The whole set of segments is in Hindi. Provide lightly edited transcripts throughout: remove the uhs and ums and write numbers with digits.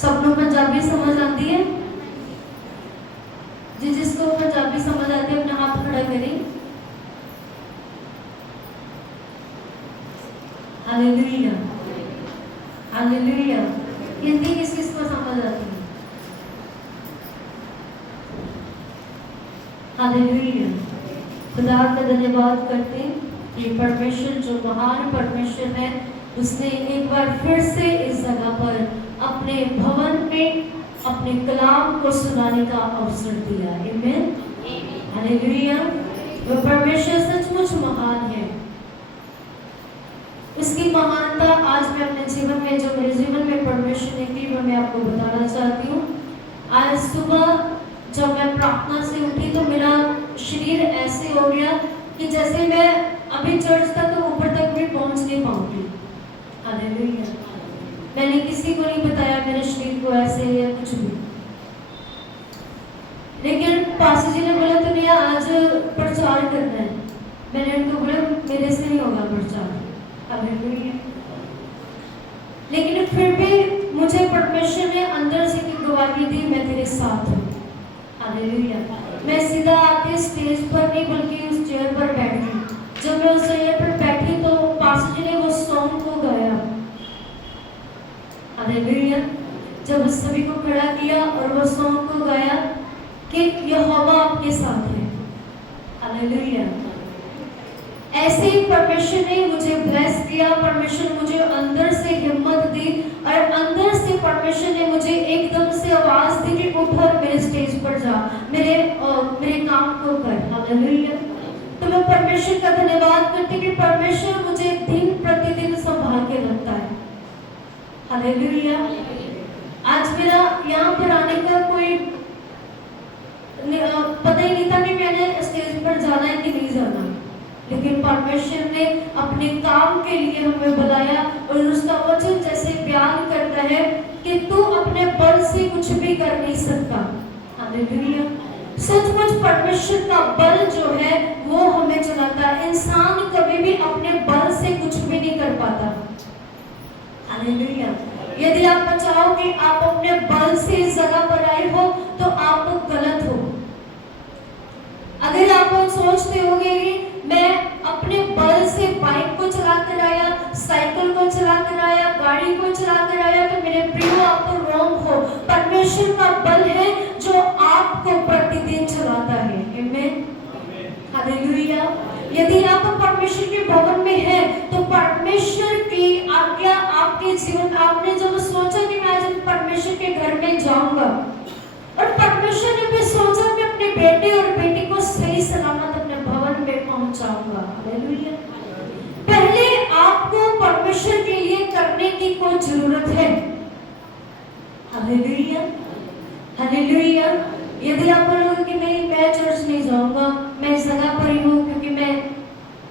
सबको पंजाबी समझ आती है? जिसको पंजाबी समझ आती है अपना हाथ खड़ा करें। Hallelujah, hallelujah. हिंदी किस किस को समझ आती है? हालेलुया। खुदा का धन्यवाद करते हैं कि परमेश्वर जो महान परमेश्वर है उसने एक बार फिर से इस जगह पर अपने भवन में अपने कलाम को सुनाने का अवसर दिया। आमीन, हालेलुया। वो परमेश्वर सचमुच महान है। उसकी महानता आज मैं अपने जीवन में, जो मेरे जीवन में परमेश्वर ने की, वो मैं आपको बताना चाहती हूँ। आज सुबह जब मैं प्रार्थना से उठी तो मेरा शरीर ऐसे हो गया कि जैसे मैं अभी चर्च तक तो ऊपर तक भी पहुंच नहीं पाऊंगी। हालेलुया। मैंने किसी को नहीं बताया मेरे शरीर को ऐसे या कुछ भी, लेकिन पास्टर जी ने बोला तो नहीं आज प्रचार करना है। मैंने उनको बोला मेरे से नहीं होगा प्रचार। हालेलुया। लेकिन फिर भी मुझे परमेश्वर ने अंदर से एक गवाही दी, मैं तेरे साथ हूँ। हालेलुया। मैं सीधा आके स्टेज पर नहीं बल्कि उस चेयर पर बैठ गई। जब मैं उस चेयर पर बैठी तो पास्टर जी ने वो सॉन्ग को गाया। हालेलुया। जब उस सभी को खड़ा किया और वो सॉन्ग को गाया कि यहोवा आपके साथ है। हालेलुया। ऐसे ही परमेश्वर ने मुझे ब्लेस किया। परमेश्वर मुझे अंदर से हिम्मत दी और अंदर से परमेश्वर ने मुझे एकदम से आवाज दी कि उठ और मेरे स्टेज पर जा, मेरे काम को कर। हालेलुया। तो मैं परमेश्वर का धन्यवाद करती कि परमेश्वर मुझे दिन प्रतिदिन संभाल के रखता है। हालेलुया। आज मेरा यहाँ पर आने का कोई पता ही नहीं था कि मैंने स्टेज पर जाना है कि नहीं जाना, लेकिन परमेश्वर ने अपने काम के लिए हमें बुलाया और उसका वचन जैसे बयान करता है कि तू अपने बल से कुछ भी कर नहीं सकता। हालेलुया। सचमुच परमेश्वर का बल जो है वो हमें चलाता है। इंसान कभी भी अपने बल से कुछ भी नहीं कर पाता। हालेलुया। यदि आप बचाओ कि आप अपने बल से इस जगह पर आए हो तो आप गलत हो। अगर आप सोचते होंगे कि मैं अपने बल से बाइक को चला कर आया, साइकिल को चला कर आया, गाड़ी को चला कर आया, तो मेरे प्रियो आप रॉन्ग हो। परमेश्वर का बल है जो आपको प्रतिदिन चलाता है। आमीन, हालेलुया। यदि आप परमेश्वर के भवन में हैं तो परमेश्वर की आज्ञा आपके जीवन, आपने जब सोचा कि मैं आज परमेश्वर के घर में जाऊंगा और परमेश्वर ने भी सोचा कि अपने बेटे और बेटी को सही सलामत अपने भवन में पहुंचाऊंगा। हालेलुया। पहले आपको परमेश्वर के लिए करने की कोई जरूरत है। Hallelujah, hallelujah. यदि आप बोलोगे कि नहीं मैं चर्च नहीं जाऊंगा, मैं इस जगह पर ही हूँ क्योंकि मैं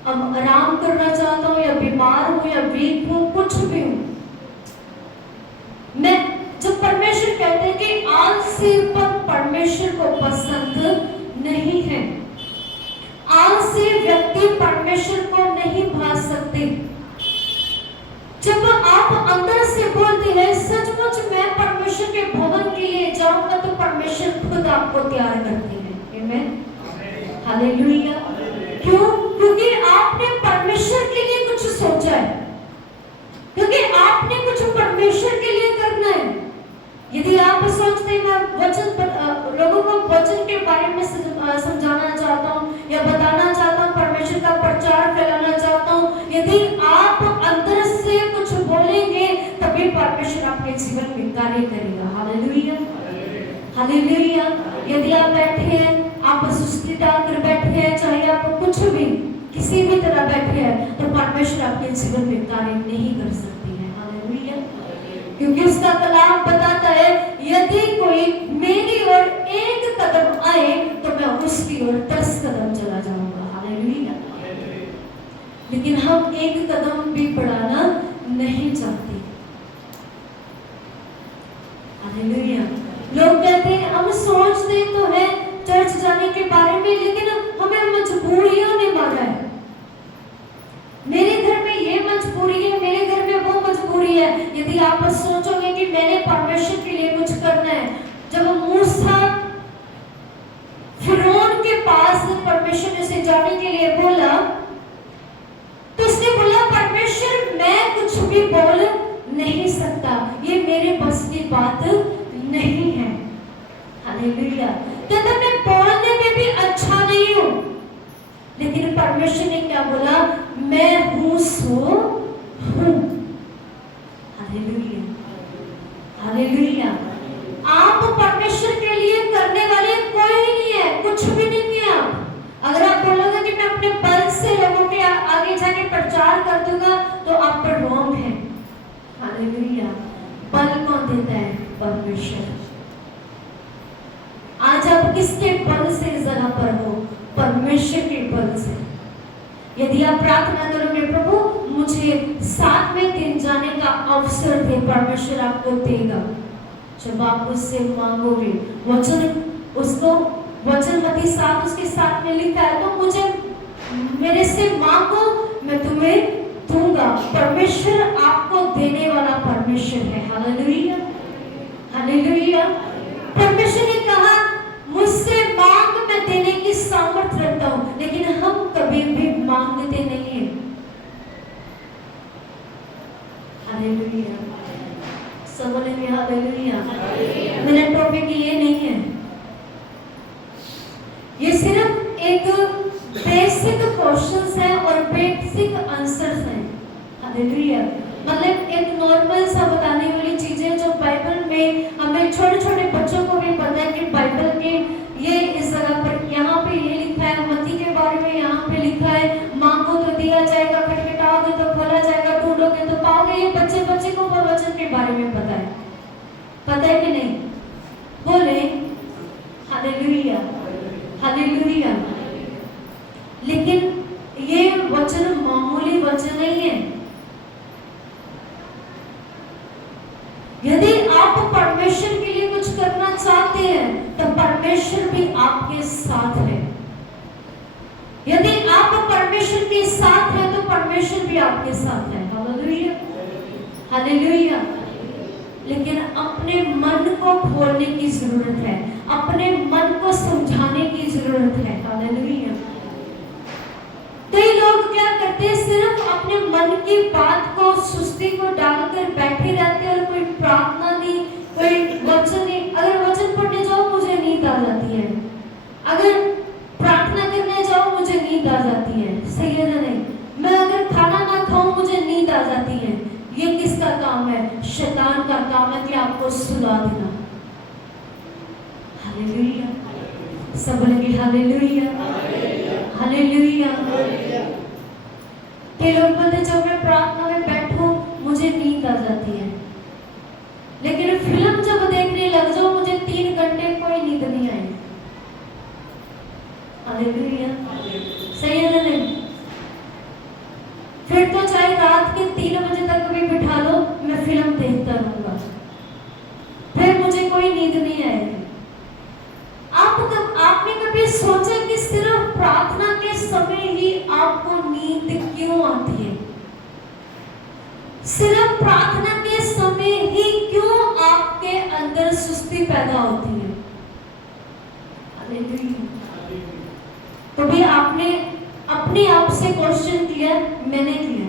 अब आराम करना चाहता हूँ या बीमार हूँ या वीक हूँ, कुछ भी हूँ, मैं जब परमेश्वर कहते हैं कि आलसीपन परमेश्वर को पसंद नहीं है। आलसी व्यक्ति परमेश्वर को नहीं भा सकते। जब आप अंदर से बोलते हैं सचमुच मैं परमेश्वर के भवन के लिए जाऊंगा तो परमेश्वर खुद आपको तैयार करते हैं। आमीन, हालेलुया। क्यों? क्योंकि आपने परमेश्वर के लिए कुछ सोचा है, क्योंकि आपने कुछ परमेश्वर के लिए करना है। यदि आप सोचते हैं मैं वचन लोगों को वचन के बारे में समझाना चाहता हूँ या बताना चाहता हूँ, परमेश्वर का प्रचार फैलाना चाहता हूँ, यदि आप अंदर से कुछ बोलेंगे तभी परमेश्वर आपके जीवन में कार्य करेगा। Hallelujah, hallelujah. यदि आप बैठे हैं, आप सुस्ती डालकर बैठे हैं, चाहे आप कुछ भी किसी भी तरह बैठे हैं, तो परमेश्वर आपके जीवन में कार्य नहीं कर सकती है। हालेलुया। क्योंकि उसका कलाम बताता है यदि कोई मेरी ओर एक कदम आए तो मैं उसकी ओर 10 कदम चला जाऊंगा। हालेलुया। लेकिन हम एक कदम भी बढ़ाना नहीं चाहते। हालेलुया। लोग कहते हैं, हम सोचते तो है चर्च जाने के बारे में, लेकिन हमें मजबूरियों ने मारा है। मेरे घर में ये मजबूरी है, मेरे घर में वो मजबूरी है। यदि आप सोचोगे कि मैंने परमेश्वर के लिए लिए बोला तो उसने बोला परमेश्वर मैं कुछ भी बोल नहीं सकता, ये मेरे बस की बात नहीं है। हालेलुया। कहता मैं बोलने में भी अच्छा नहीं हूं, लेकिन परमेश्वर ने क्या बोला, मैं हूं सो हूं। Hallelujah, hallelujah. आप परमेश्वर के लिए करने वाले कोई नहीं है, कुछ भी नहीं है आप। अगर आप बोलोगे कि मैं अपने बल से लोगों के आगे जाके प्रचार कर दूंगा तो आप पर रॉन्ग है। हालेलुया। बल कौन देता है? परमेश्वर। आज आप किसके बल से इस जगह पर हो? परमेश्वर के बल से। यदि आप प्रार्थना करोगे प्रभु मुझे 7वें दिन जाने का अवसर दे, परमेश्वर आपको देगा। जब आप उससे मांगोगे, वचन उसको वचन मत्ती 7 उसके 7 में लिखा है, तो मुझे मेरे से मांगो मैं तुम्हें दूंगा। परमेश्वर आपको देने वाला परमेश्वर है। Hallelujah, hallelujah. परमेश्वर ने कहा मुझसे मांग, मैं देने की सामर्थ्य रखता हूं, लेकिन हम कभी भी मांगते नहीं हैं। हालेलुया, सब बोलेंगे हालेलुया। मेरा टॉपिक ये नहीं है, ये सिर्फ एक बेसिक क्वेश्चंस है और बेसिक आंसर्स हैं। हालेलुया। मतलब एक नॉर्मल सा बताने वाली चीजें जो बाइबल में हमें छोटे छोटे बच्चों को भी पता है कि बाइबल के ये इस जगह पर यहाँ पे ये लिखा है, मत्ती के बारे में यहाँ पे लिखा है, मांगो तो दिया जाएगा, खटखटाओगे तो खोला जाएगा, ढूंढोगे तो पाओगे। ये बच्चे बच्चे को वचन के बारे में पता है कि नहीं? बोले हालेलुया, हालेलुया। लेकिन ये वचन मामूली वचन नहीं है। यदि आप परमेश्वर के लिए कुछ करना चाहते हैं तो परमेश्वर भी आपके साथ है। यदि आप परमेश्वर के साथ हैं तो परमेश्वर भी आपके साथ है। Hallelujah, hallelujah. लेकिन अपने मन को खोलने की जरूरत है, अपने मन को समझाने की जरूरत है। हालेलुया। कई लोग क्या करते हैं, सिर्फ अपने मन की बात को सुस्ती को डालकर बैठे रहते हैं और कोई प्रार्थना नहीं, कोई वचन नहीं। अगर वचन पढ़ने जाओ मुझे नींद आ जाती है, अगर प्रार्थना करने जाओ मुझे नींद आ जाती है। सही है ना? नहीं। मैं अगर खाना ना खाऊं मुझे नींद आ जाती है। ये किसका काम है? शैतान का काम है कि आपको सुला देना। हालेलुया, सब बोलेंगे हालेलुया, हालेलुया। कई लोग बोलते जब मैं प्रार्थना में बैठूं मुझे नींद आ जाती है, लेकिन फिल्म जब देखने लग जाओ मुझे 3 घंटे कोई नींद नहीं आई। हालेलुया, सही है ना? नहीं। फिर तो चाहे रात के 3 बजे तक भी बिठा लो, मैं फिल्म देखता रहूंगा, फिर मुझे कोई नींद नहीं आएगी। आपने कभी सोचा कि सिर्फ प्रार्थना के समय ही आपको नींद क्यों आती है? सिर्फ प्रार्थना के समय ही क्यों आपके अंदर सुस्ती पैदा होती है? तो भी आपने अपने आप से क्वेश्चन किया? मैंने किया।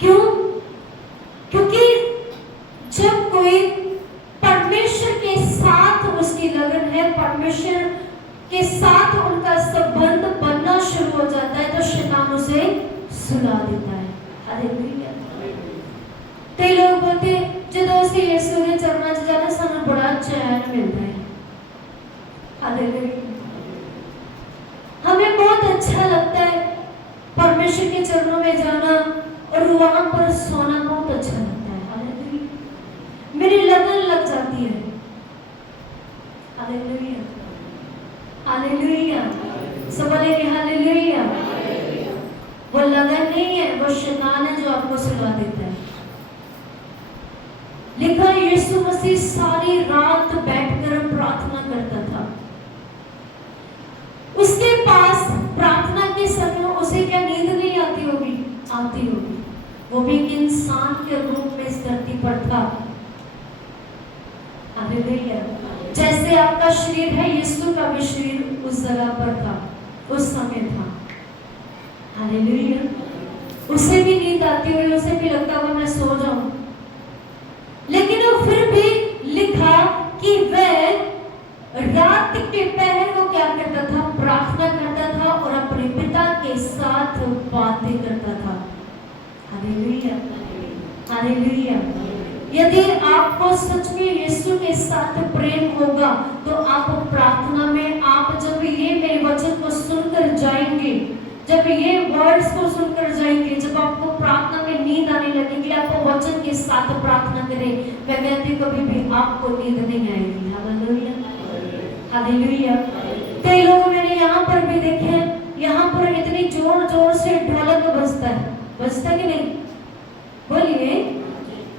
क्यों? क्योंकि जब कोई परमेश्वर के साथ उसकी लगन है, परमेश्वर के साथ उनका संबंध बनना शुरू हो जाता है तो शैतान उसे सुला देता है। हालेलुया। कई लोग बोलते जो से यीशु ने चलना जाना सानू बड़ा चैन मिलता है। हालेलुया। हमें बहुत अच्छा लगता है परमेश्वर के चरणों में जाना और वहां पर सोना बहुत अच्छा लगता है। हालेलुया। मेरी लगन लग जाती है। Hallelujah, hallelujah. सब बोलेंगे हालेलुया। वो लगन नहीं है, वो शैतान है जो आपको सुला देता है। लिखा यीशु मसीह सारी रात बैठकर प्रार्थना करता था। उसके पास प्रार्थना के समय उसे क्या नींद नहीं आती होगी? आती होगी। वो भी एक इंसान के रूप में इस धरती पर था। हालेलुया। जैसे आपका शरीर है, यीशु का भी शरीर उस जगह पर था, उस समय था। हालेलुया। उसे भी नींद आती हुई, उसे भी लगता होगा मैं सो जाऊं, लेकिन वो फिर भी लिखा कि वह रात के पहर को क्या करता था, प्रार्थना करता था और अपने पिता के साथ बातें करता था। Hallelujah, hallelujah. यदि आपको सच में यीशु के साथ प्रेम होगा तो आप प्रार्थना में, आप जब ये मेरे वचन को सुनकर जाएंगे, जब ये वर्ड्स को सुनकर जाएंगे, जब आपको प्रार्थना में नींद आने लगेगी, आप वचन के साथ प्रार्थना करें, मैं कहती कभी भी आपको नींद नहीं आएगी। Hallelujah, hallelujah. कई लोग मैंने यहाँ पर भी देखे हैं, यहाँ पर इतनी जोर जोर से ढोलक बजता है, बजता कि नहीं? बोलिए,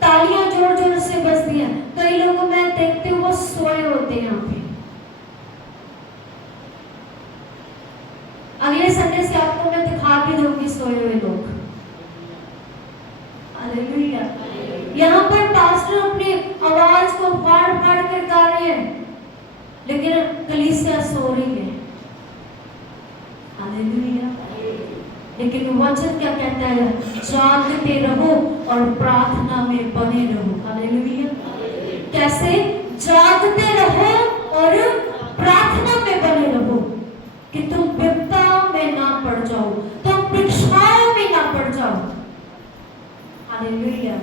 तालियां जोर जोर से बजती हैं। कई लोगों मैं देखती हूँ वो सोए होते हैं यहाँ पे। अगले संडे से आपको मैं दिखा भी दूंगी सोए हुए लोग। हालेलुया। यहाँ पर पास्टर अपनी आवाज को फाड़ फाड़ कर गा रहे हैं, लेकिन कलीसिया सो रही है। हालेलुया। लेकिन वचन क्या कहता है? जागते रहो और प्रार्थना में बने रहो। हालेलुया। कैसे? जागते रहो और प्रार्थना में बने रहो कि तुम विपदा में ना पड़ जाओ, तुम परीक्षाओं में ना पड़ जाओ। हालेलुया।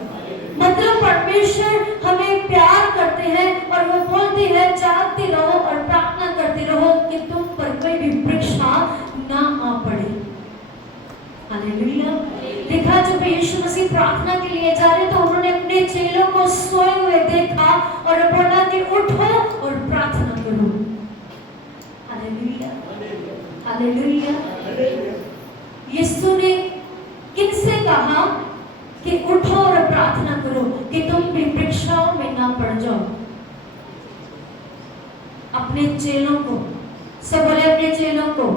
मतलब परमेश्वर हमें प्यार करते हैं और वो बोलते हैं जागते रहो और प्रार्थना करते रहो कि तुम पर कोई भी परीक्षा ना आ पड़े। हालेलुया। देखा जब यीशु मसीह प्रार्थना के लिए जा रहे तो उन्होंने अपने चेलों को सोए हुए देखा और बोला कि उठो और प्रार्थना करो। Hallelujah, hallelujah. यीशु ने किनसे कहा कि उठो और प्रार्थना करो कि तुम भी परीक्षाओं में ना पड़ जाओ? अपने चेलों को। सब बोले अपने चेलों को।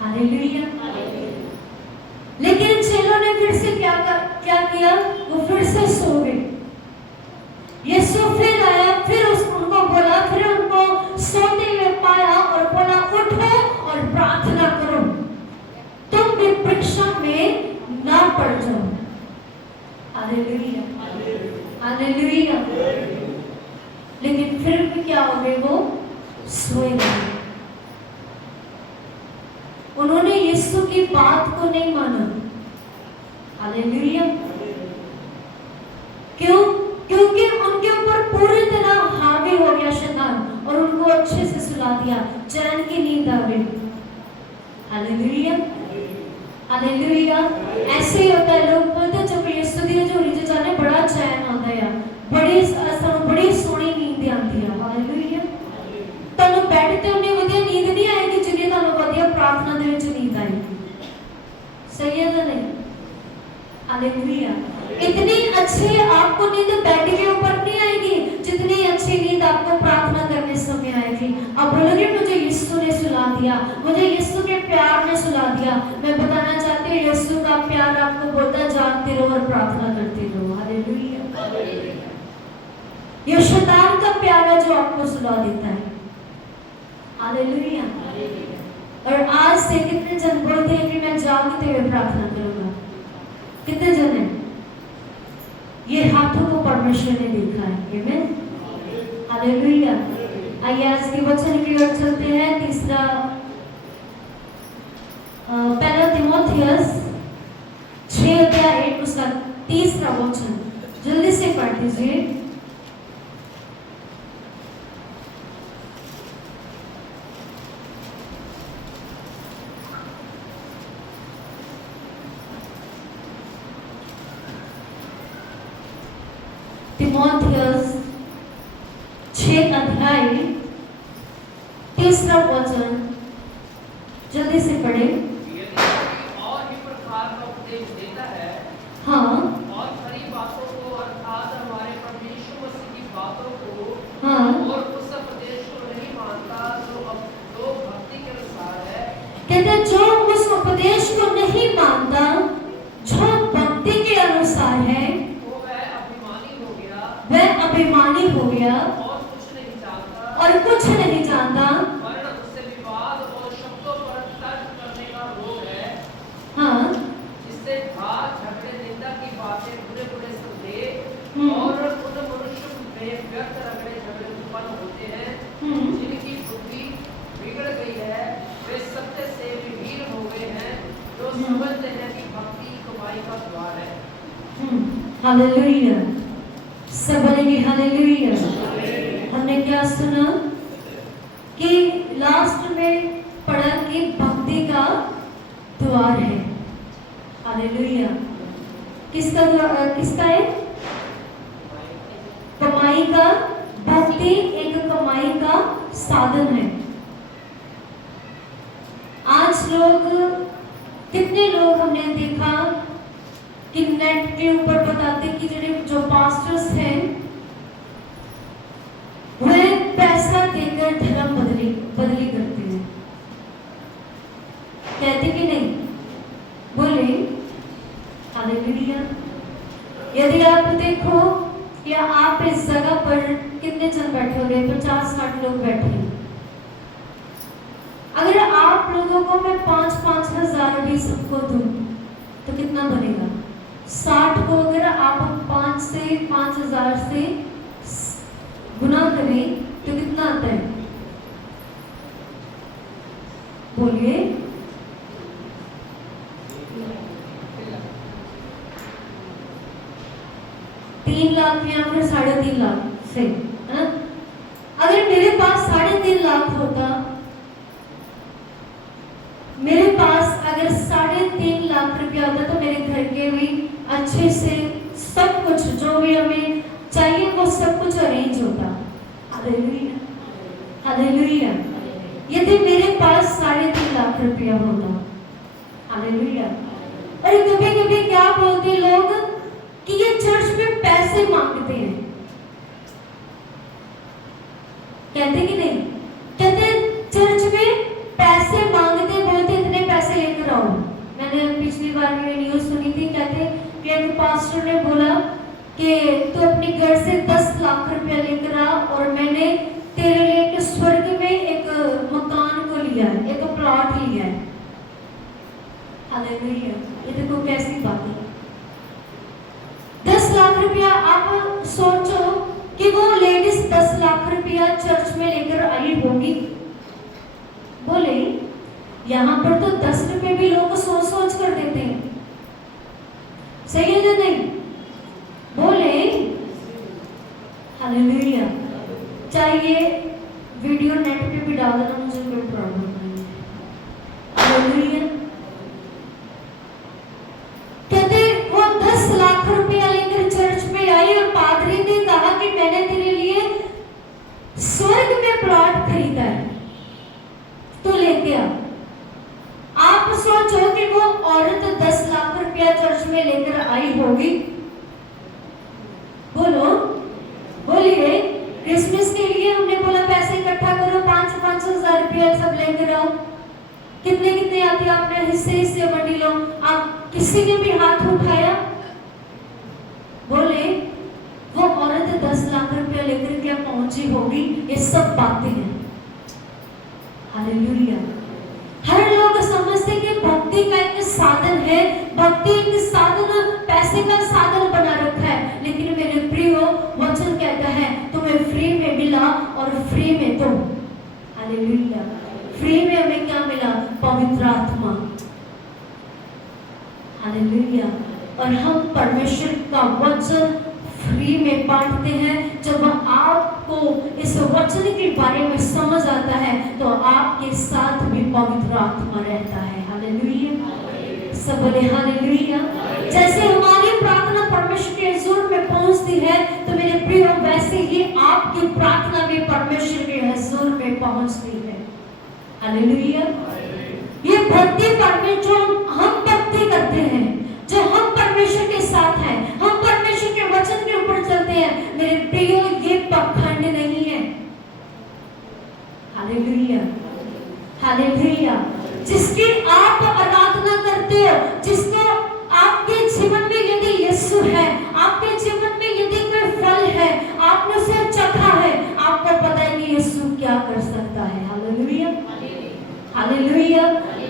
हालेलुया। लेकिन चेलों ने फिर से क्या किया? वो फिर से सो गए। यीशु फिर आया, फिर उनको बोला, फिर उनको सोते हुए पाया और बोला उठो और प्रार्थना करो, तुम भी परीक्षा में ना पड़ जाओ। Hallelujah, hallelujah. लेकिन फिर भी क्या हो गए? वो सोए गए। उन्होंने यीशु की बात को नहीं माना। हालेलुया। क्यों? क्योंकि उनके ऊपर पूरी तरह हावी हो गया शैतान और उनको अच्छे से सुला दिया, चैन की नींद आ गई। Hallelujah, hallelujah. ऐसे ही होता है, लोग बोलते जब यीशु दी जो रीजे जाने बड़ा चैन आता है, बड़ी सोनी नींद आती है। हालेलुया। तनु बैठते होने वधिया नींद नहीं आएगी जिन्हें तनु वधिया प्रार्थना दे विच नींद आएगी। सही है ना? नहीं? हालेलुया। इतनी अच्छी आपको नींद बेड के ऊपर नहीं आएगी जितनी अच्छी नींद आपको प्रार्थना करने समय आएगी। अब बोलोगे मुझे यीशु ने सुला दिया, मुझे यीशु के प्यार ने सुला दिया। मैं बताना चाहती हूँ यीशु का प्यार आपको बोलता है जागते रहो और प्रार्थना करते रहो। हालेलुया। ये शैतान का प्यार है जो आपको सुला देता है। हालेलुया। और आज से कितने जन बोलते हैं कि मैं जागते हुए प्रार्थना करूंगा? कितने जन हैं? ये हाथों को परमेश्वर ने देखा है। आमीन, हालेलुया। आइए आज के वचन की ओर चलते हैं। तीसरा पहला तीमुथियुस 6:1 उसका तीसरा वचन जल्दी से पढ़ दीजिए। तीमुथियुस 6 तीसरा वचन जल्दी से पढ़े। और भी प्रकार का उपदेश देता है, हाँ, और खरी बातों को अर्थात हमारे परमेश्वर मसीह की बातों को, हाँ, और उस उपदेश को नहीं मानता जो भक्ति के अनुसार है। कहते जो उस उपदेश को नहीं मानता जो भक्ति के अनुसार है वो वह अभिमानी हो गया, वह अभिमानी हो गया और कुछ नहीं जानता, और कुछ नहीं जानता, वरन उससे हालेलुया, सब बोलेंगे हालेलुया। हमने क्या सुना कि लास्ट में पढ़ा कि भक्ति का द्वार है। हालेलुया, किसका है? कमाई का। भक्ति एक कमाई का साधन है। आज लोग, कितने लोग हमने देखा कि नेट के ऊपर बताते कि जो पास्टर्स हैं वे पैसा देकर धर्म बदली करते हैं। कहते कि नहीं? बोले हालेलुया। यदि आप देखो या आप इस जगह पर कितने जन बैठे होंगे? 50-60 लोग बैठे हैं। अगर आप लोगों को मैं 5-5 हजार भी सबको दूं तो कितना बनेगा? 60 को अगर आप 5 से 5000 से गुना करें तो कितना आता है? बोलिए। तीन लाख या फिर 3.5 लाख से, है ना? अगर मेरे पास 3.5 लाख होता, मेरे पास अगर 3.5 लाख रुपया होता तो मेरे घर के भी अच्छे से सब कुछ जो भी हमें चाहिए वो सब कुछ अरेंज होता। Hallelujah, hallelujah. यदि मेरे पास 3.5 लाख रुपया होता, हालेलुया। और कभी कभी क्या बोलते लोग कि ये चर्च में पैसे मांगते हैं। कहते कि नहीं? कहते चर्च में पैसे मांगते, बोलते इतने पैसे लेकर आओ। मैंने पिछली बार में न्यूज सुनी थी, कहते कि एक पास्टर ने बोला कि तू अपने घर से 10 लाख रुपया लेकर आ और मैंने तेरे लिए एक स्वर्ग में एक मकान को लिया है, एक प्लॉट लिया है। हालेलुया, ये देखो कैसी बात है। 10 लाख रुपया, आप सोचो कि वो लेडीज 10 लाख रुपया चर्च में लेकर आई होगी। बोले यहाँ पर तो 10 रुपए भी लोग सोच कर देते हैं। सही है या नहीं? बोले हालेलुया। चाहिए वीडियो नेट पे भी डाल देना, मुझे कोई प्रॉब्लम नहीं है। हालेलुया। कहते वो 10 लाख रुपया लेकर चर्च में आई और पादरी ने कहा कि मैंने तेरे लिए स्वर्ग में प्लॉट खरीदा है, तो लेके आ। आप सोचो कि वो औरत 10 लाख रुपया चर्च में लेकर आई होगी। बोलो, बोलिए। क्रिसमस के लिए हमने बोला पैसे इकट्ठा करो, 5-5 हजार रुपया सब लेकर आओ। कितने कितने आते आपने हिस्से बंटी लो। आप किसी ने भी हाथ उठाया? बोले वो औरत 10 लाख रुपया लेकर क्या पहुंची होगी? ये सब बातें हैं। हालेलुया। हर लोग समझते कि भक्ति का एक साधन है, भक्ति एक साधन, पैसे का साधन बना रखा है। लेकिन मेरे प्रियो, वचन कहता है तुम्हें फ्री में मिला और फ्री में दो। हालेलुया। फ्री में हमें क्या मिला? पवित्र आत्मा। हालेलुया। और हम परमेश्वर का वचन फ्री में बांटते हैं। जब आपको इस वचन के बारे में समझ आता है तो आपके साथ भी पवित्र आत्मा रहता है। हालेलुया। सब बोले हालेलुया। जैसे हमारी प्रार्थना परमेश्वर के हुजूर में पहुंचती है तो मेरे प्रियो, वैसे ही आपकी प्रार्थना भी परमेश्वर के हुजूर में पहुंचती है। हालेलुया। ये भक्ति परमेश्वर, जो हम भक्ति करते हैं, जो हम परमेश्वर के साथ हैं, हम परमेश्वर के वचन के ऊपर चलते हैं, मेरे प्रियो ये पखंड नहीं है। Hallelujah, hallelujah. जिसकी आप आराधना करते हो, जिसको आपके जीवन में यदि यीशु है, आपके जीवन में यदि कोई फल है, आपने उसे चखा है, आपको पता है कि यीशु क्या कर सकता है। Hallelujah, hallelujah.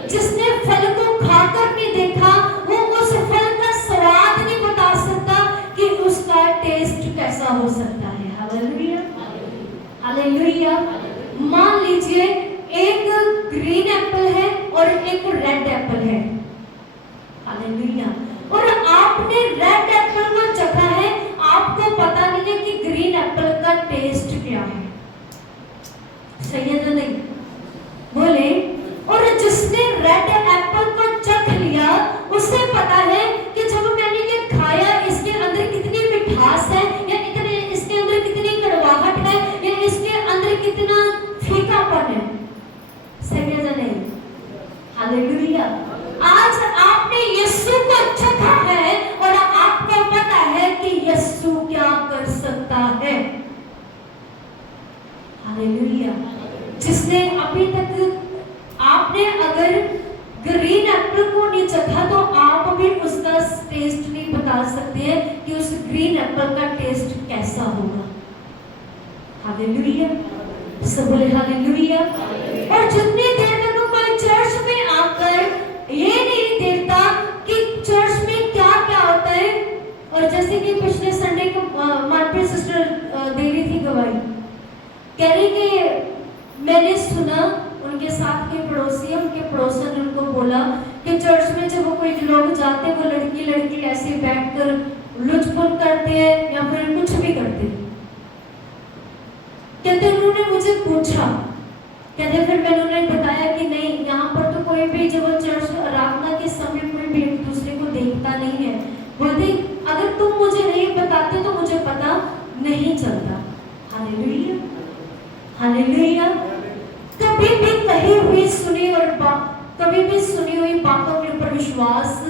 जिसने फल को खाकर नहीं देखा, वो उस फल का स्वाद नहीं बता सकता कि उसका टेस्ट कैसा हो सकता है। Hallelujah, hallelujah. मान लीजिए एक ग्रीन एप्पल है और एक रेड एप्पल है। हालेलुया। और आपने रेड एप्पल को चखा है हालेलुया। आज आपने यीशु को चखा है और आपको पता है कि यीशु क्या कर सकता है। हालेलुया। जिसने अभी तक आपने अगर ग्रीन एप्पल को नहीं चखा तो आप भी उसका टेस्ट नहीं बता सकते हैं कि उस ग्रीन एप्पल का टेस्ट कैसा होगा। हालेलुया। सब बोले हालेलुया। और जितनी देर तक कोई चर्च में आकर ये नहीं देखता कि चर्च में क्या क्या होता है, और जैसे कि पिछले संडे को मानप्रीत सिस्टर दे रही थी गवाही, कह रही कि मैंने सुना उनके साथ के पड़ोसी, उनके पड़ोसन ने उनको बोला कि चर्च में जब वो कोई लोग जाते वो लड़की ऐसे बैठकर लुचपुन करते हैं या फिर कुछ भी करते हैं। कहते उन्होंने मुझे पूछा, कहते फिर मैंने उन्हें बताया कि नहीं, यहाँ पर तो कोई भी जब चर्च आराधना के समय कोई भी एक दूसरे को देखता नहीं है। बोलते अगर तुम मुझे नहीं बताते तो मुझे पता नहीं चलता। हालेलुया। हालेलुया। कभी भी कही हुई सुनी और कभी भी सुनी हुई बातों के ऊपर विश्वास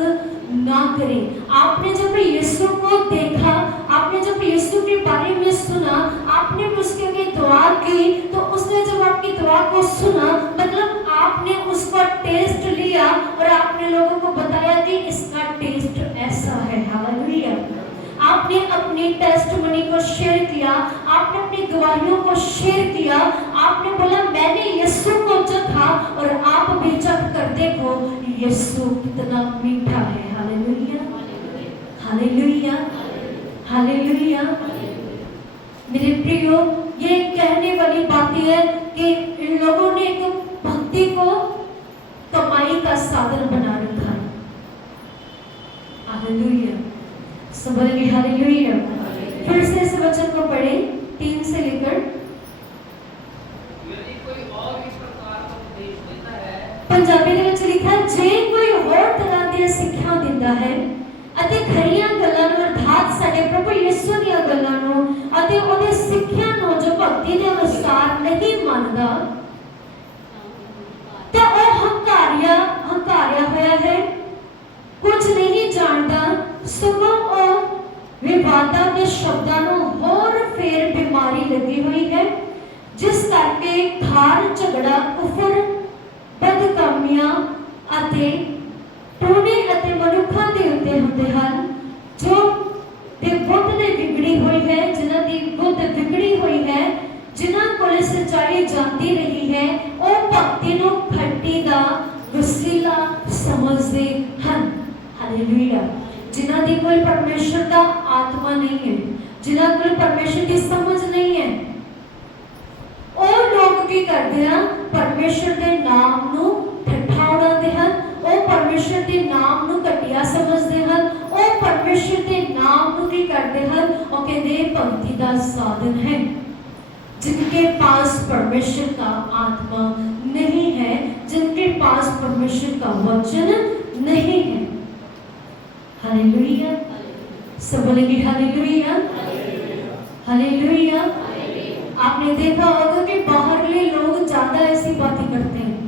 ना करें। आपने जब यीशु को देखा, आपने जब यीशु के बारे में सुना, आपने उसके लिए दुआ की, तो उसने जब आपकी दुआ को सुना मतलब आपने उसका टेस्ट लिया और आपने लोगों को बताया कि इसका टेस्ट ऐसा है। हालेलुया। आपने अपनी टेस्टमनी को शेयर किया, आपने अपनी गवाहियों को शेयर किया, आपने बोला मैंने यीशु को चखा और आप भी चख कर देखो यीशु कितना मीठा है। हालेलुया। हालेलुया। हालेलुया। मेरे प्रियो, ये कहने वाली बात है कि इन लोगों ने एक भक्ति को कमाई का साधन बना रखा है। हालेलुया। सब बोलेंगे हालेलुया। फिर से इस वचन को पढ़े 3 से लेकर। यदि कोई और इस प्रकार का उपदेश देता है, पंजाबी ਦੇ ਵਿੱਚ ਲਿਖਿਆ ਜੇ ਕੋਈ ਹੋਰ ਤਰ੍ਹਾਂ ਦੀਆਂ ਸਿੱਖਿਆ ਦਿੰਦਾ ਹੈ ਅਤੇ ਖਰੀਆਂ ਗੱਲਾਂ ਨੂੰ ਅਰਥਾਤ ਸਾਡੇ ਪ੍ਰਭੂ ਯਿਸੂ ਦੀਆਂ ਗੱਲਾਂ ਨੂੰ ਅਤੇ ਉਹਦੇ ਸਿੱਖਿਆ ਨੂੰ ਜੋ ਭਗਤੀ ਦੇ ਅਨੁਸਾਰ ਨਹੀਂ ਮੰਨਦਾ ਤੇ ਉਹ ਹੰਕਾਰਿਆ ਹੋਇਆ ਹੈ, ਕੁਝ ਨਹੀਂ ਜਾਣਦਾ, ਸਗੋਂ ਉਹ ਵਿਵਾਦਾਂ ਦੇ ਸ਼ਬਦਾਂ ਨੂੰ ਹੋਰ ਫੇਰ ਬਿਮਾਰੀ ਲੱਗੀ ਹੋਈ ਹੈ, ਜਿਸ ਕਰਕੇ ਖਾਰ ਝਗੜਾ ਉਫਰ ਬਦਕਾਮੀਆਂ ਅਤੇ ਟੂਣੇ ਅਤੇ ਮਨੁੱਖਾਂ ਦੇ ਉੱਤੇ ਹੁੰਦੇ ਹਨ, ਜੋ ਦੇ ਬੁੱਧ ਦੇ ਵਿਗੜੀ ਹੋਈ ਹੈ, ਜਿਨ੍ਹਾਂ ਦੀ ਬੁੱਧ ਵਿਗੜੀ ਹੋਈ ਹੈ, ਜਿਨ੍ਹਾਂ ਕੋਲ ਸੱਚਾਈ ਜਾਂਦੀ ਰਹੀ ਹੈ, ਉਹ ਭਗਤੀ ਨੂੰ ਖੱਟੀ ਦਾ ਵਸੀਲਾ ਸਮਝਦੇ ਹਨ। ਹਾਲੇਲੂਇਆ। जिन्हां दी कोई परमेश्वर का आत्मा नहीं है, जिन्हां कोल परमेश्वर की समझ नहीं है, ਉਹ ਲੋਕ ਕੀ ਕਰਦੇ ਹਨ? ਪਰਮੇਸ਼ਰ ਦੇ ਨਾਮ ਨੂੰ ਠੱਠਾ ਉਡਾਉਂਦੇ ਹਨ, ਉਹ ਪਰਮੇਸ਼ਰ ਦੇ ਨਾਮ ਨੂੰ ਘਟੀਆ ਸਮਝਦੇ ਹਨ, ਉਹ ਪਰਮੇਸ਼ਰ ਦੇ ਨਾਮ ਨੂੰ ਕੀ ਕਰਦੇ ਹਨ? ਉਹ ਕਹਿੰਦੇ ਭਗਤੀ ਦਾ ਸਾਧਨ ਹੈ। जिनके पास परमेश्वर का आत्मा नहीं है, जिनके पास परमेश्वर का वचन नहीं है। हालेलुया। सब बोलेंगे हालेलुया। हालेलुया। आपने देखा होगा कि बाहरले लोग ज्यादा ऐसी बातें करते हैं,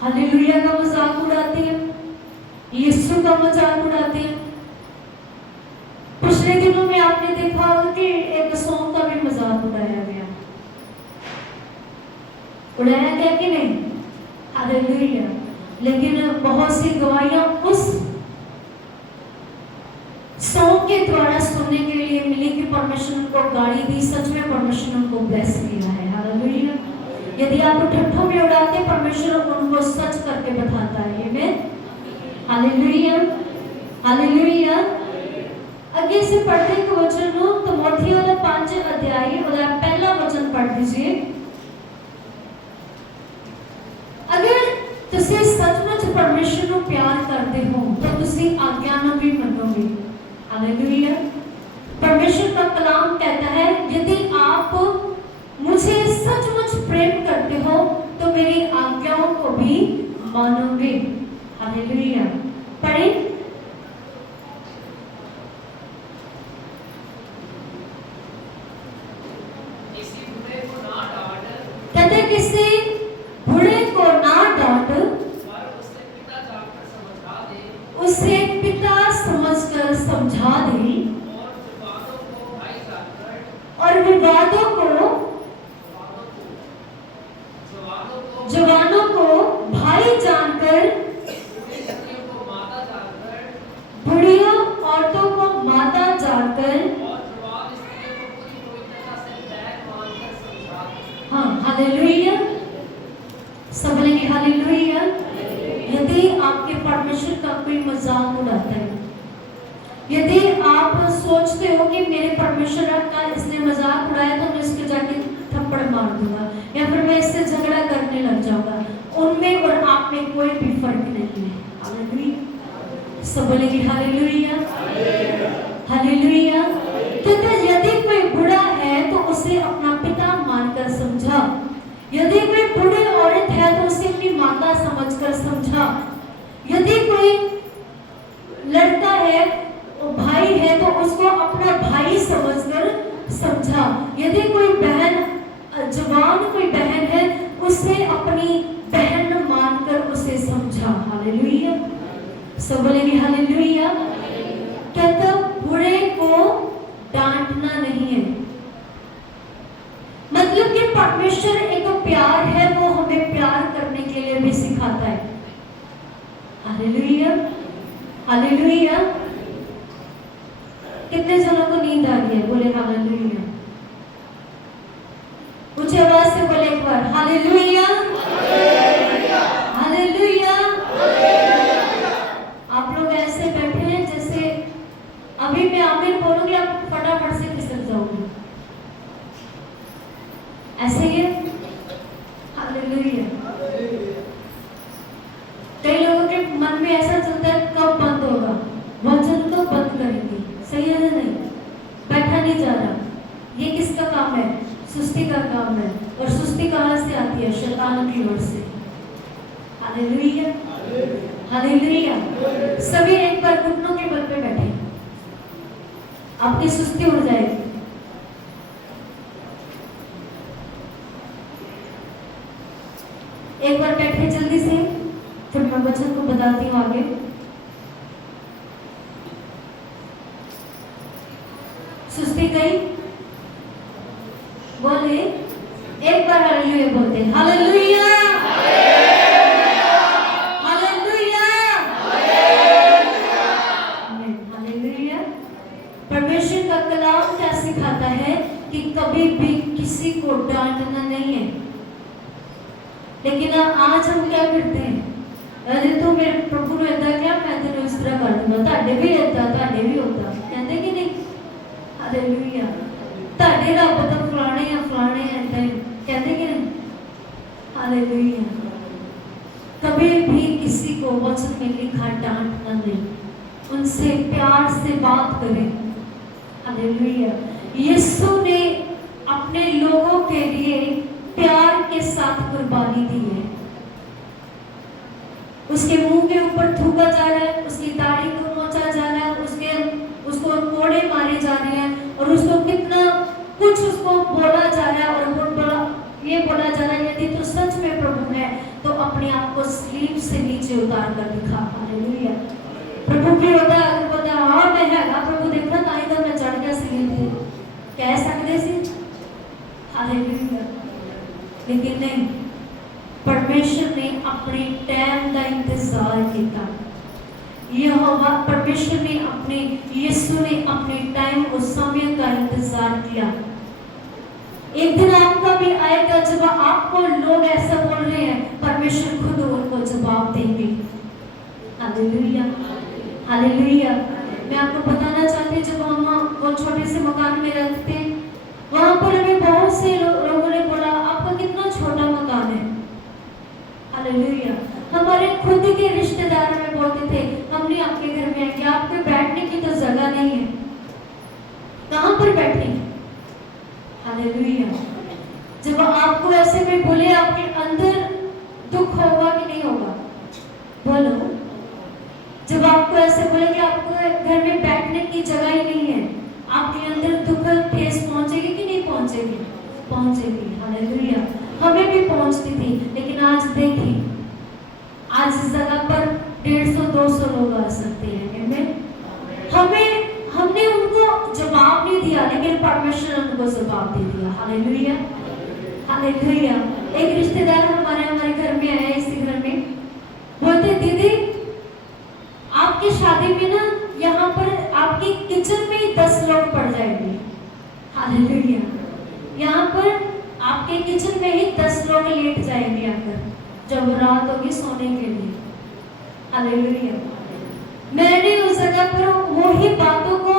हालेलुया का मजाक उड़ाते हैं, यीशु का मजाक उड़ाते हैं। पिछले दिनों में आपने देखा होगा कि एक सॉन्ग का भी मजाक उड़ाया गया कि नहीं? हालेलुया। लेकिन बहुत सी गवाहियां उस सॉन्ग के द्वारा सुनने के लिए मिली कि परमेश्वर उनको गाड़ी दी, सच में परमेश्वर उनको ब्लेस किया है। हालेलुया। यदि आप ठट्ठों में उड़ाते, परमेश्वर उनको सच करके बताता है। आमीन। हालेलुया। हालेलुया। आगे से पढ़ते के वचन नो तिमोथी वाला 5 अध्याय वाला पहला वचन पढ़ दीजिए। अगर तुसी सचमुच परमेश्वर को प्यार करते हो तो तुसी आज्ञा ਨੂੰ भी मनोगे। हालेलुया। परमेश्वर का कलाम कहता है यदि आप मुझे सचमुच प्रेम करते हो तो मेरी आज्ञाओं को भी मानोगे। हालेलुया। पढ़े। किसी बुरे को ना डांट, कहते किसी बुरे को ना डांट, पर उससे और विवादों को, जवानों को भाई जानकर, बूढ़ी स्त्रियों को माता जानकर, बुढ़ियों औरतों को माता जानकर, और जवान स्त्रियों को पूरी पवित्रता से बैग मानकर समझा। हाँ, हालेलुया। सब बोलेंगे हालेलुया। यदि आपके परमेश्वर का कोई मजाक उड़ाता है, यदि आप सोचते हो कि मेरे परमेश्वर का इसने मजाक उड़ाया तो मैं इसके जाके थप्पड़ मार दूंगा या फिर मैं इससे झगड़ा करने लग जाऊंगा, उनमें और आप में कोई भी फर्क नहीं है। हालेलुया। सब बोलेंगे हालेलुया, हालेलुया। क्योंकि यदि कोई बुरा है तो उसे अपना पिता मानकर समझा, यदि कोई बूढ़ी औरत है तो उसे अपनी माता समझकर समझा, यदि कोई लड़का है भाई है तो उसको अपना भाई समझकर समझा, यदि कोई बहन जवान कोई बहन है उसे अपनी बहन मानकर उसे समझा। हालेलुया। सब बोलेंगे हालेलुया। कहता बुरे को डांटना नहीं है, मतलब कि परमेश्वर एक प्यार है, वो हमें प्यार करने के लिए भी सिखाता है। Hallelujah, hallelujah. कितने जनों को नींद आ रही है? बोले हालेलुया। ऊंची आवाज से बोले एक बार हालेलुया, हालेलुया। आप लोग ऐसे बैठे हैं जैसे अभी मैं आमीन बोलूंगी आप फटाफट से खिसक जाओगे, ऐसे ही है। हालेलुया। कई लोगों के मन में ऐसा चलता है कब बंद होगा, वचन तो बंद करेंगे। सही है ना? नहीं, बैठा नहीं जा रहा। ये किसका काम है? सुस्ती का काम है। और सुस्ती कहाँ से आती है? शैतान की ओर से। Hallelujah, hallelujah. सभी एक बार घुटनों के बल पे बैठे, आपकी सुस्ती उड़ जाएगी। एक बार बैठे जल्दी से, फिर मैं वचन को बताती हूँ आगे। सुस्ती गई? बोले एक बार हालेलुया बोलते। Hallelujah, hallelujah, hallelujah. परमेश्वर का कलाम क्या सिखाता है कि कभी भी किसी को डांटना नहीं है। लेकिन आज हम क्या करते हैं? अरे तो मेरे प्रभु ने ऐसा क्या, मैं तेरे इस तरह कर दूंगा, ताड़े भी ऐसा, ताड़े भी होता, कहते कि नहीं? हालेलुया। ताड़े रब तो फलाने या फलाने ऐसे कहते कि नहीं? हालेलुया। कभी भी किसी को वचन में लिखा डांटना नहीं, उनसे प्यार से बात करें। हालेलुया। यीशु ने अपने लोगों के लिए प्यार के साथ कुर्बानी दी है। उसके मुंह के ऊपर थूका जा रहा है, उसकी दाढ़ी को नोचा जा रहा है, उसको कोड़े मारे जा रहे हैं और उसको कितना कुछ उसको बोला जा रहा है और ये बोला जा रहा है यदि तो सच में प्रभु है तो अपने आप को स्लीव से नीचे उतार कर दिखा। हालेलुया। प्रभु की होता है, अगर बोलता हाँ मैं है प्रभु देखना ताई तो मैं चढ़ गया स्लीव पे, कह सकते सी। हालेलुया। लेकिन नहीं, परमेश्वर ने अपने टाइम का इंतजार किया। यहोवा परमेश्वर ने अपने यीशु ने अपने टाइम और समय का इंतजार किया। एक दिन आपका भी आएगा जब आपको लोग ऐसा बोल रहे हैं, परमेश्वर खुद उनको जवाब देंगे। Hallelujah, hallelujah. मैं आपको बताना चाहती हूँ, जब हम वो छोटे से मकान में रहते थे, वहां पर हमें बहुत से लोगों ने बोला आपका कितना छोटा मकान है। हालेलुया। हमारे खुद के रिश्तेदार में बोलते थे हम नहीं आपके घर में आएंगे, आपके बैठने की तो जगह नहीं है, कहां पर बैठे? हालेलुया। जब आपको ऐसे में बोले आपके अंदर दुख होगा कि नहीं होगा? बोलो। जब आपको ऐसे बोले कि आपको घर में बैठने की जगह ही नहीं है, आपके अंदर दुख ठेस पहुंचेगी कि नहीं पहुंचेगी? पहुंचेगी। हालेलुया। हमें भी पहुंचती थी, लेकिन आज देखिए, आज इस जगह पर 150-200 लोग आ सकते हैं। हमने उनको जवाब नहीं दिया, लेकिन परमेश्वर ने उनको जवाब दे दिया। Hallelujah, hallelujah. एक रिश्तेदार हमारे घर में आया, इसी घर में, बोलते दीदी आपकी शादी में ना यहाँ पर आपकी किचन में ही 10 लोग पड़ जाएंगे। हालेलुया, यहाँ पर आपके किचन में ही 10 लोग लेट जाएंगे आकर जब रात होगी सोने के लिए। हालेलुया। मैंने उस जगह पर वही बातों को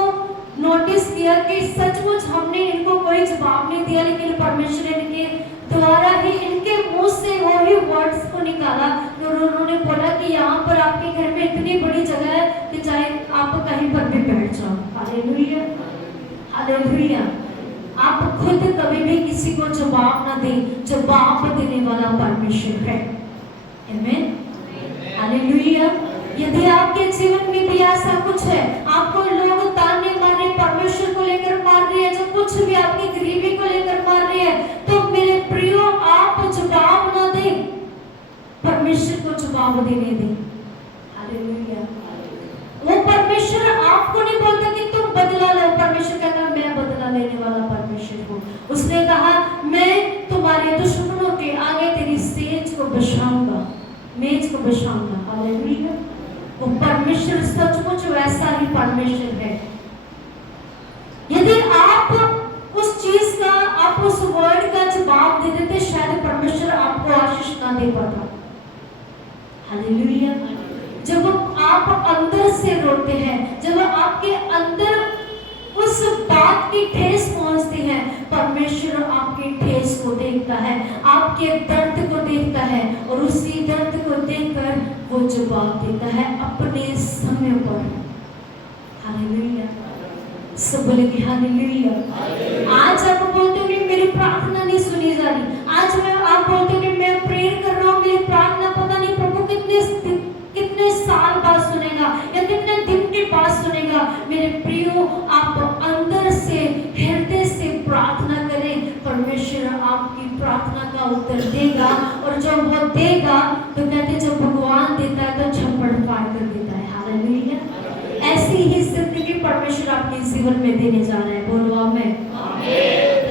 नोटिस किया कि सचमुच हमने इनको कोई जवाब नहीं दिया, लेकिन परमेश्वर इनके द्वारा ही इनके मुंह से वही वर्ड्स को निकाला और उन्होंने बोला कि यहाँ पर आपके घर में इतनी बड़ी जगह है कि चाहे आप कहीं पर भी बैठ जाओ। Hallelujah, hallelujah. आप खुद कभी भी किसी को जवाब ना दें, जवाब देने वाला परमेश्वर है। आमीन, हालेलुया। यदि आपके जीवन में भी ऐसा कुछ है, आपको लोग ताने मारने परमेश्वर को लेकर मार रहे हैं, जो कुछ भी आपकी गरीबी को लेकर मार रहे हैं, तो मेरे प्रियो आप जवाब ना दें, परमेश्वर को जवाब देने दें। हालेलुया। वो परमेश्वर आपको नहीं बोलता कि तुम बदला लो, परमेश्वर कहता मैं बदला लेने वाला परमेश्वर हूँ। उसने कहा मैं तुम्हारे दुश्मनों के आगे तेरी सेज को बिछाऊंगा, मेज को बिछाऊंगा। हालेलुया। वो परमेश्वर सचमुच वैसा ही परमेश्वर है। यदि आप उस चीज का, आप उस वर्ड का जवाब दे देते, शायद परमेश्वर आपको आशीष ना दे पाता। हालेलुया। जब आप अंदर से रोते हैं, जब आपके अंदर उस बात की ठेस पहुंचती है, परमेश्वर आपके ठेस को देखता है, आपके दर्द को देखता है और उसी दर्द को देखकर वो जवाब देता है अपने समय पर। हालेलुया। सब बोले कि हालेलुया। आज आप बोलते हो कि मेरी प्रार्थना नहीं सुनी जा रही, आज आप बोलते हो कि मैं प्रेयर कर रहा हूँ, मेरी प्रार्थना पता नहीं प्रभु कितने साल बाद सुनेगा या कितने दिन के बाद सुनेगा। मेरे प्रियो, आप अंदर से हृदय से प्रार्थना करें, परमेश्वर आपकी प्रार्थना का उत्तर देगा। और जब वो देगा तो कहते जब भगवान देता है तो झपड़ फाड़ कर देता है। हालेलुया। ऐसी ही जिंदगी परमेश्वर आपके जीवन में देने जा रहा है। बोलो आमीन।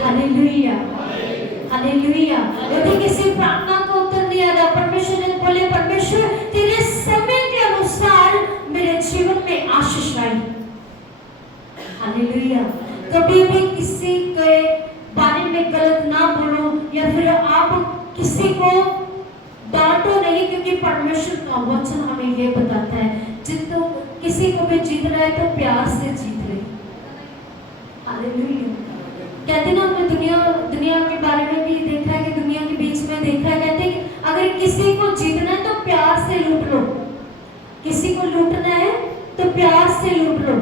Hallelujah, hallelujah. यदि किसी प्रार्थना को उत्तर नहीं आ रहा, परमेश्वर ने बोले परमेश्वर तेरे समय के अनुसार मेरे जीवन में आशीष आई। हालेलुया। कभी भी किसी के बारे में गलत ना बोलो या फिर आप किसी को डांटो नहीं, क्योंकि परमेश्वर का वचन हमें ये बताता है जिनको किसी को भी जीतना है तो प्यार से जीत ले। हालेलुया। कहते ना, हमने दुनिया के बारे में भी देखा है कि दुनिया के बीच में देखा है, कहते हैं कि अगर किसी को जीतना है तो प्यार से लूट लो, किसी को लूटना है तो प्यार से लूट लो।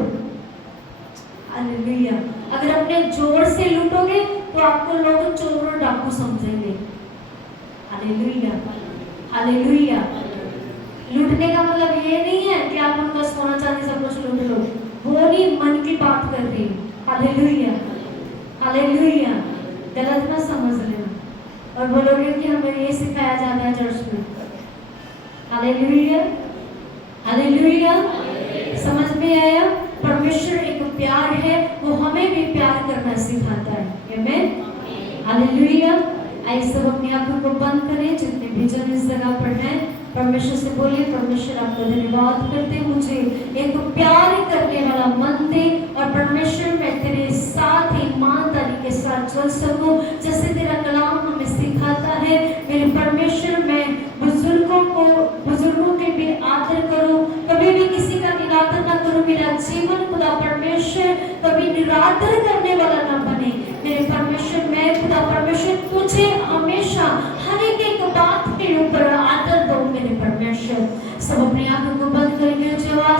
हालेलुया। अगर अपने जोर से लूटोगे तो आपको लोग चोर और डाकू समझेंगे। Hallelujah, hallelujah. लूटने का मतलब ये नहीं है कि आप उनका सोना चांदी सब कुछ लूट लो, वो नहीं, मन की बात कर रही। Hallelujah, hallelujah. गलत ना समझ लेना और बोलोगे कि हमें ये सिखाया जाता है चर्च में। Hallelujah, hallelujah. समझ में आया? परमेश्वर एक प्यार है, वो हमें भी प्यार करना सिखाता है। आमीन, हालेलुया। आइए सब अपनी आंखों को बंद करें, जितने भी जन इस जगह पर हैं, परमेश्वर से बोलिए परमेश्वर आपका धन्यवाद करते, मुझे एक प्यार करने वाला मन दे और परमेश्वर मैं तेरे साथ ईमानदारी के साथ चल सकूं, जैसे तेरा कलाम हमें सिखाता है। मेरे परमेश्वर मैं बुजुर्गों के भी आदर करूं, कभी भी किसी का निरादर ना करूं। मेरा जीवन खुदा परमेश्वर कभी निरादर करने वाला ना बने। मेरे परमेश्वर